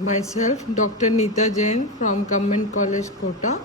Myself, Dr. Neeta Jain from Government College, Kota.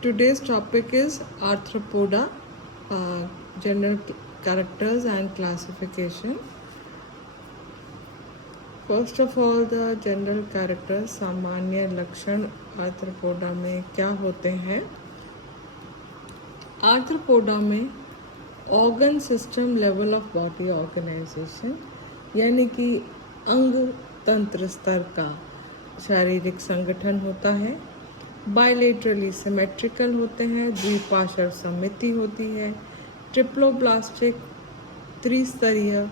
Today's topic is Arthropoda, general characters and classification. First of all, the general characters, सामान्य लक्षण arthropoda में क्या होते हैं? Arthropoda में organ system level of body organisation यानी कि अंग तंत्र स्तर का शारीरिक संगठन होता है। बायलेटरली सिमेट्रिकल होते हैं, द्विपार्श्व सममिति होती है, ट्रिप्लोब्लास्टिक त्रिस्तरीय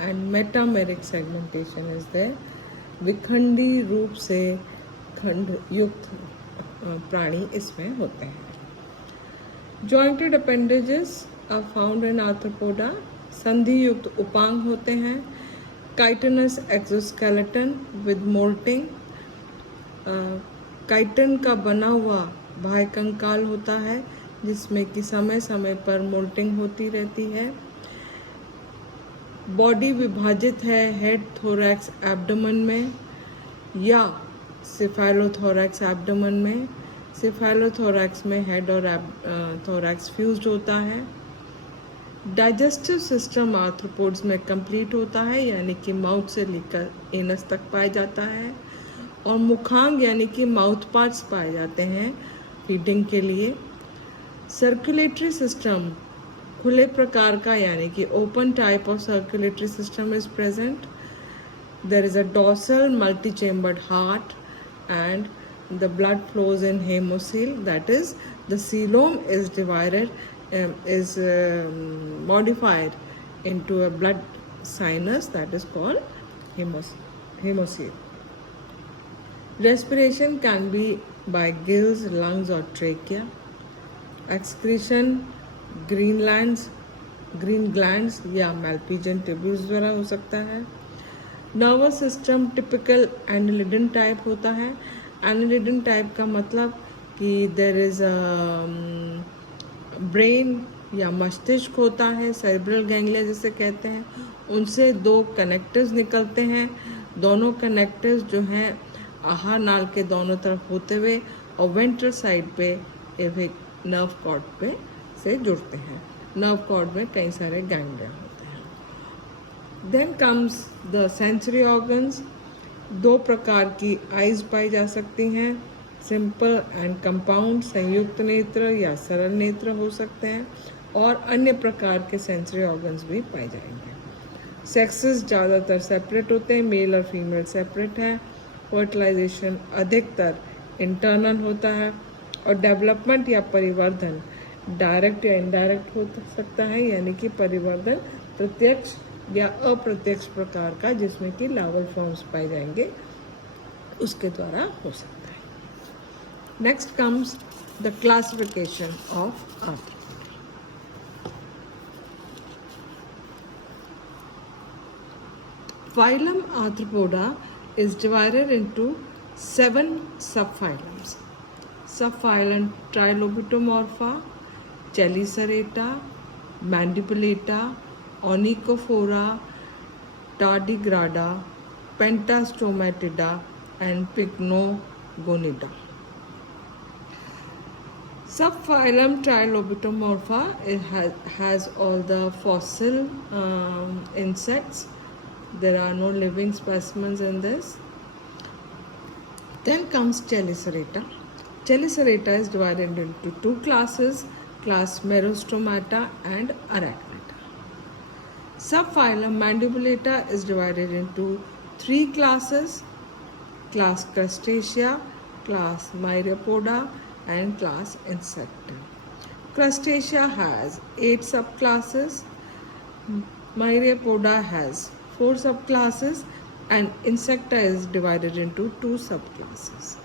and metameric segmentation is there. विखंडी रूप से खंड युक्त प्राणी इसमें होते हैं। Jointed appendages are found in Arthropoda. संधि युक्त उपांग होते हैं। Chitinous exoskeleton with moulting. Chitin का बना हुआ बाह्य कंकाल होता है जिसमें कि समय समय पर मोल्टिंग होती रहती है। बॉडी विभाजित है हेड, थोरैक्स, एब्डोमेन में या सिफेलोथोरैक्स एब्डोमेन में। सिफेलोथोरैक्स में हेड और थोरैक्स फ्यूज्ड होता है। डाइजेस्टिव सिस्टम आर्थ्रोपोड्स में कंप्लीट होता है यानी कि माउथ से लेकर एनस तक पाया जाता है। और मुखांग यानी कि माउथ पार्ट्स पाए जाते हैं फीडिंग के लिए। सर्कुलेटरी सिस्टम खुले प्रकार का यानी कि open type of circulatory system is present. There is a dorsal multi chambered heart and the blood flows in hemocoel, that is the coelom is divided modified into a blood sinus that is called hemocoel. Respiration can be by gills, lungs or trachea. Excretion green glands या Malpighian tubules द्वारा हो सकता है। Nervous system typical एनालिडन type होता है। एनालिडन type का मतलब कि देयर इज ब्रेन या मस्तिष्क होता है, सेरेब्रल गैंग्लिया जिसे कहते हैं। उनसे दो कनेक्टर्स निकलते हैं। दोनों कनेक्टर्स जो हैं आहार नाल के दोनों तरफ होते हुए और वेंट्रल साइड पे एक नर्व कॉर्ड पे से जुड़ते हैं। नर्व कॉर्ड में कई सारे गैंग्लिया होते हैं। Then comes the sensory organs. दो प्रकार की आइज पाई जा सकती हैं, सिंपल एंड कंपाउंड। संयुक्त नेत्र या सरल नेत्र हो सकते हैं और अन्य प्रकार के सेंसरी ऑर्गन्स भी पाए जाएंगे। सेक्सेस ज़्यादातर सेपरेट होते हैं, मेल और फीमेल सेपरेट हैं। फर्टिलाइजेशन अधिकतर इंटरनल होता है और डेवलपमेंट या परिवर्धन डायरेक्ट या इनडायरेक्ट हो सकता है यानी कि परिवर्धन प्रत्यक्ष या अप्रत्यक्ष प्रकार का जिसमें कि लार्वल फॉर्म्स पाए जाएंगे उसके द्वारा हो सकता है। Next comes the classification of arthropoda. Phylum Arthropoda is divided into 7 subphylums. Subphylum Trilobitomorpha, Chelicerata, Mandibulata, Onychophora, Tardigrada, Pentastomatida and Pycnogonida. Subphylum Trilobitomorpha has all the fossil insects. There are no living specimens in this. Then comes Chelicerata. Chelicerata is divided into two classes, class Merostomata and Arachnida. Subphylum Mandibulata is divided into 3 classes, class Crustacea, class Myriapoda and class Insecta. Crustacea has 8 subclasses, Myriapoda has 4 subclasses and Insecta is divided into 2 subclasses.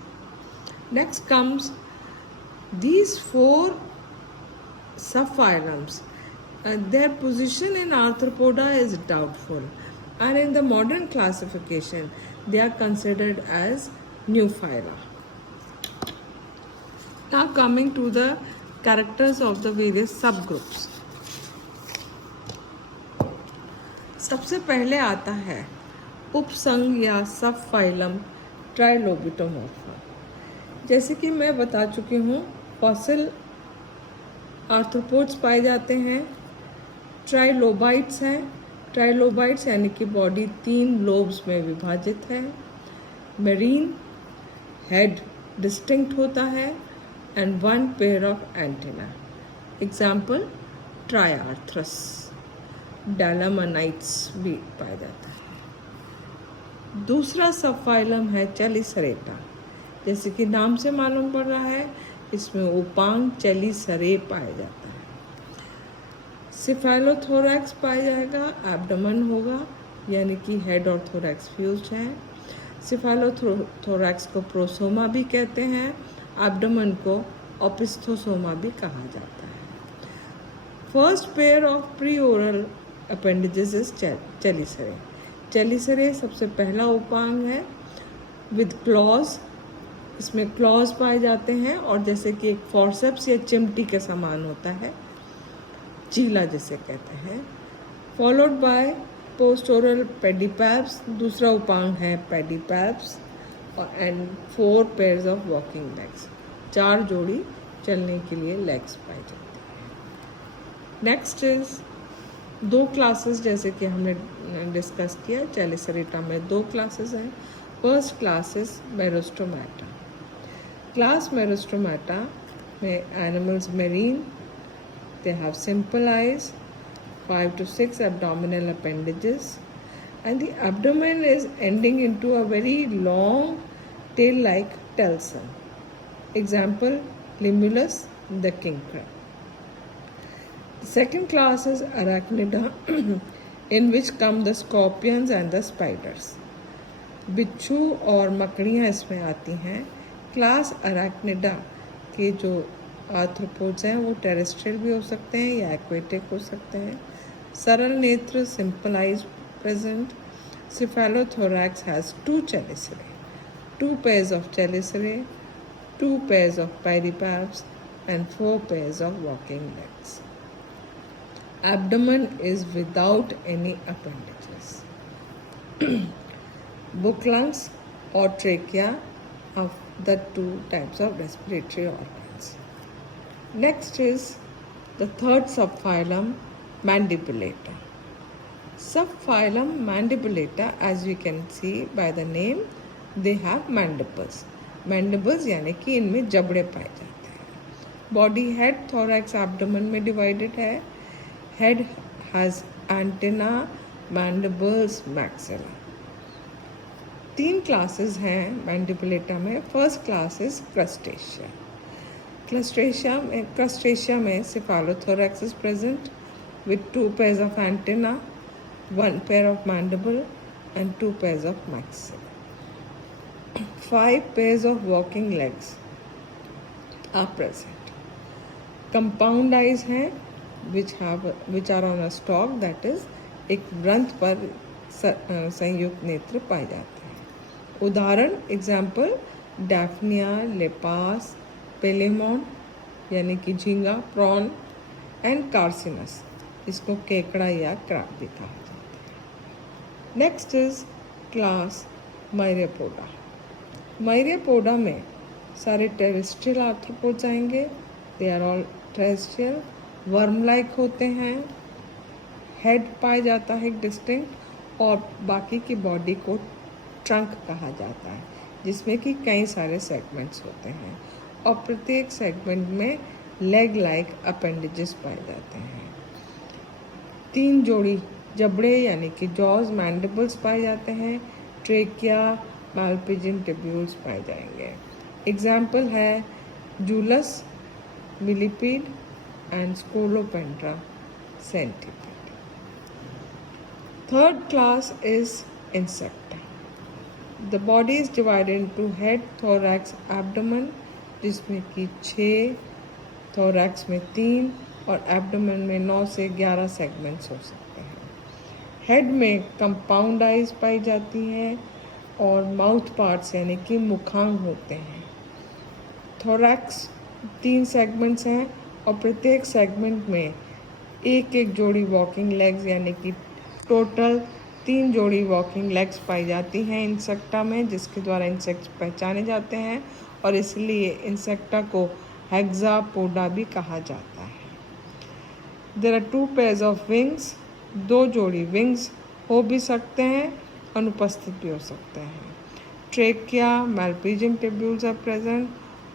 Next comes these 4 subphylums. Their position in Arthropoda is doubtful and in the modern classification they are considered as new phyla. Now coming to the characters of the various subgroups. सबसे पहले आता है उपसंघ या सब phylum ट्राइलोबिटोमोर्फा। जैसे कि मैं बता चुकी हूँ, फॉसिल आर्थ्रोपोड्स पाए जाते हैं। ट्राइलोबाइट्स हैं। ट्राइलोबाइट्स यानी कि बॉडी 3 लोब्स में विभाजित है। मेरीन हेड डिस्टिंक्ट होता है and 1 pair of antenna. Example Triarthrus. Dalmanites भी पाया जाता है। दूसरा सब फाइलम है चेलिसरेटा। जैसे कि नाम से मालूम पड़ रहा है, इसमें उपांग चेलिसरे पाया जाता है। सिफेलोथोरैक्स पाया जाएगा, एब्डोमेन होगा, यानी कि हेड और थोरैक्स फ्यूज्ड है। सिफेलोथोरैक्स को प्रोसोमा भी कहते हैं, एब्डोमेन को ओपिस्थोसोमा भी कहा जाता है। First pair of pre oral appendages is chelicerae. Chelicerae सबसे पहला उपांग है विद क्लॉज। इसमें क्लॉज पाए जाते हैं और जैसे कि एक फॉर्सेप्स या चिमटी के समान होता है, चीला जिसे कहते हैं। Followed by post oral pedipalps. दूसरा उपांग है पेडिपैप्स और and 4 pairs of walking legs. 4 जोड़ी चलने के लिए लेग्स पाई जाती है। नेक्स्ट इज 2 क्लासेस, जैसे कि हमने डिस्कस किया। चेलिसरेटा में 2 क्लासेस हैं। First class is Merostomata. Class Merostomata में animals marine, they have simple eyes, 5 to 6 abdominal appendages, and the abdomen is ending into a very long tail-like telson. Example, Limulus, the king crab. The second class is Arachnida, in which come the scorpions and the spiders. बिच्छू और मकड़ियाँ इसमें आती हैं। Class अराक्निडा के जो arthropods हैं वो टेरेस्ट्रियल भी हो सकते हैं या एक्वेटिक हो सकते हैं। सरल नेत्र, simple eyes present. Cephalothorax has 2 चेलिसरे, 2 pairs of chelicerae, 2 pairs of pedipalps and 4 pairs of walking legs. Abdomen is without any appendages. Book lungs or trachea are the 2 types of respiratory organs. Next is the third subphylum, Mandibulata. Subphylum Mandibulata, as we can see by the name, they have mandibles. Mandibles यानी कि इनमें जबड़े पाए जाते हैं। Body head, thorax, abdomen में divided है। Head has antenna, mandibles, maxilla. 3 classes हैं Mandibulata में। First class is Crustacea. Crustacea में cephalothorax is present with 2 pairs of antenna, 1 pair of mandible and 2 pairs of maxilla. 5 pairs of walking legs are present. Compound eyes हैं which are on a stalk, that is एक वृंत पर संयुक्त नेत्र पाए जाते हैं। उदाहरण, एग्जाम्पल, डैफनिया, लेपास, पेलेमोन यानी कि झींगा, प्रॉन एंड कार्सिनस, इसको केकड़ा या क्रैब भी कहा जाता है। Next is class Myriapoda. Myriapoda में सारे टेरेस्ट्रियल आर्थ्रोपोड्स आएंगे। They are all terrestrial, worm like होते हैं। हेड पाया जाता है डिस्टिंक्ट और बाकी की बॉडी को ट्रंक कहा जाता है, जिसमें कि कई सारे सेगमेंट्स होते हैं और प्रत्येक सेगमेंट में लेग लाइक अपेंडेजेस पाए जाते हैं। 3 जोड़ी जबड़े यानी कि जॉज, मैंडिबल्स पाए जाते हैं। ट्रेकिया, मालपिजिन टिब्यूल्स पाए जाएंगे। एग्जाम्पल है Julus, millipede and Scolopendra centipede. Third class is Insecta. The body is divided into head, thorax, abdomen, जिसमें कि 6, thorax में 3 और abdomen में 9 से 11 सेगमेंट्स हो सकते हैं। हेड में कंपाउंड आइज पाई जाती हैं और माउथ पार्ट्स यानी कि मुखांग होते हैं। thorax 3 सेगमेंट्स हैं और प्रत्येक सेगमेंट में एक जोड़ी वॉकिंग लेग्स यानी कि टोटल 3 जोड़ी वॉकिंग लेग्स पाई जाती हैं इंसेक्टा में, जिसके द्वारा इंसेक्ट्स पहचाने जाते हैं और इसलिए इंसेक्टा को हेक्सापोडा भी कहा जाता है। There are 2 pairs of wings, 2 जोड़ी विंग्स हो भी सकते हैं, अनुपस्थित भी हो सकते हैं। Trachea, Malpighian tubules are present.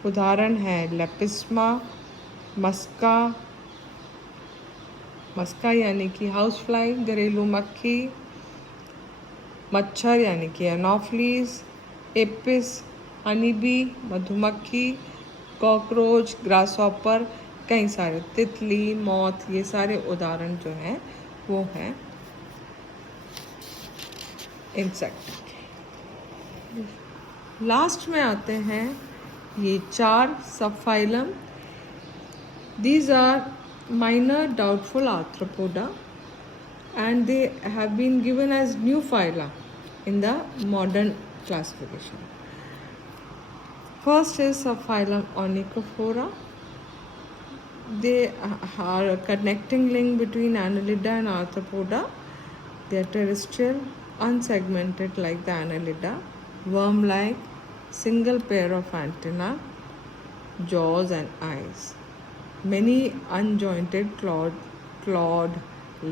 उदाहरण है लेपिस्मा, मस्का यानी कि हाउस फ्लाई, घरेलू मक्खी, मच्छर यानी कि एनोफ्लीज, एपिस, हनीबी, मधुमक्खी, कॉकरोच, ग्रासहॉपर, कई सारे तितली, मॉथ, ये सारे उदाहरण जो हैं वो हैं इंसेक्ट। लास्ट में आते हैं ये 4 subphylum. These are minor doubtful arthropoda and they have been given as new phyla in the modern classification. First is subphylum Onychophora. They are a connecting link between Annelida and Arthropoda. They are terrestrial, unsegmented like the Annelida, worm-like, single pair of antennae, jaws and eyes. Many unjointed clawed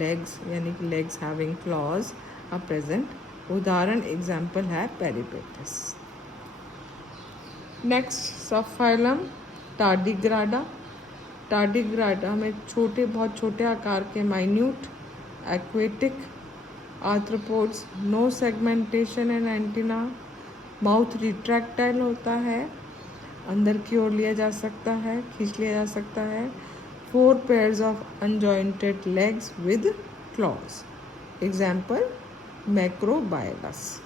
legs यानी कि legs having claws are present. उदाहरण example है पेरिपेटस। Next subphylum टार्डिग्राडा। टार्डिग्राडा में बहुत छोटे आकार के minute aquatic arthropods, no segmentation and antenna, mouth retractile होता है, अंदर की ओर लिया जा सकता है, खींच लिया जा सकता है। 4 pairs of unjointed legs with claws, example Macrobiotus.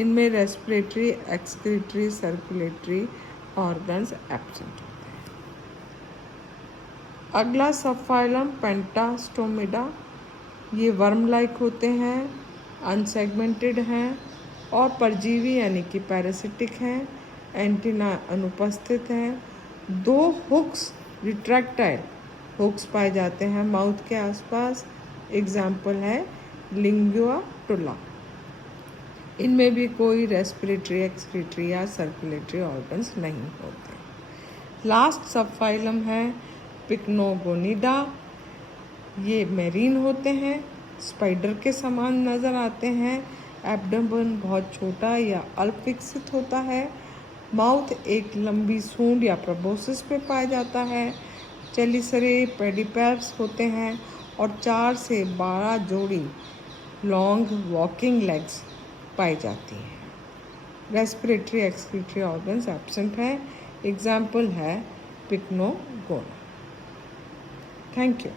इनमें respiratory, excretory, circulatory organs absent होते हैं। अगला सबफाइलम पेंटास्टोमिडा। ये वर्म लाइक होते हैं, अनसेगमेंटेड हैं और परजीवी यानी कि पैरासिटिक हैं, एंटीना अनुपस्थित हैं। 2 हुक्स, रिट्रैक्टाइल हुक्स पाए जाते हैं माउथ के आसपास, एग्जाम्पल है लिंगुआ टुला। इनमें भी कोई रेस्पिरेटरी, एक्सक्रीटरी या सर्कुलेटरी ऑर्गन्स नहीं होते। लास्ट सबफाइलम है पिक्नोगोनिडा। ये मेरीन होते हैं, स्पाइडर के समान नज़र आते हैं, एब्डोमेन बहुत छोटा या अल्प विकसित होता है, माउथ एक लंबी सूंड या प्रोबोसिस पे पाया जाता है, चेलिसरे पेडिपेप्स होते हैं और 4 से 12 जोड़ी लॉन्ग वॉकिंग लेग्स पाई जाती हैं। रेस्पिरेटरी, एक्सक्रीटरी ऑर्गन्स एब्सेंट हैं, एग्जाम्पल है पिक्नोगोना। Thank you.